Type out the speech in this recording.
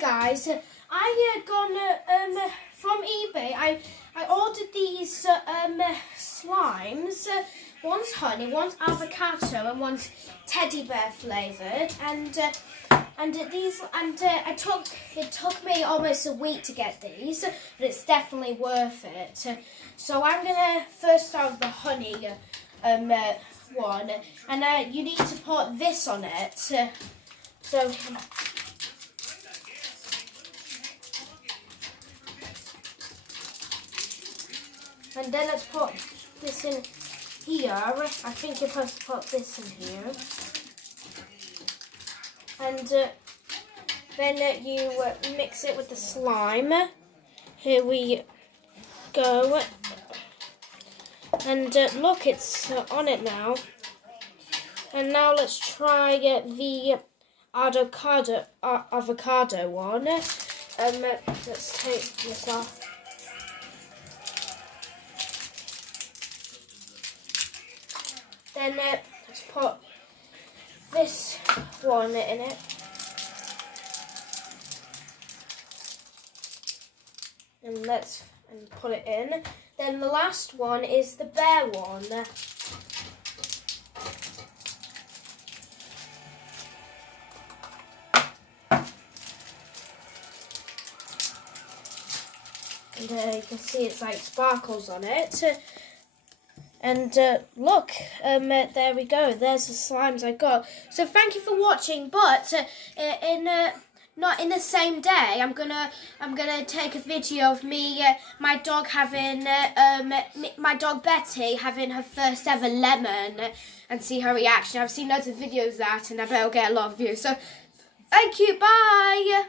guys, I gone from eBay. I ordered these slimes. One's honey, one's avocado, and one's teddy bear flavoured. It took me almost a week to get these, but it's definitely worth it. So I'm gonna first start with the honey one, and you need to put this on it. So. And then let's put this in here. I think you're supposed to put this in here. And then you mix it with the slime. Here we go. And look, it's on it now. And now let's try the avocado one. Let's take this off. Then let's put this one in it. And put it in. Then the last one is the bear one. And you can see it's like sparkles on it. And look, there we go. There's the slimes I got. So thank you for watching. But not in the same day, I'm gonna take a video of me, my dog having, my dog Betty having her first ever lemon, and see her reaction. I've seen loads of videos of that, and I bet I'll get a lot of views. So thank you. Bye.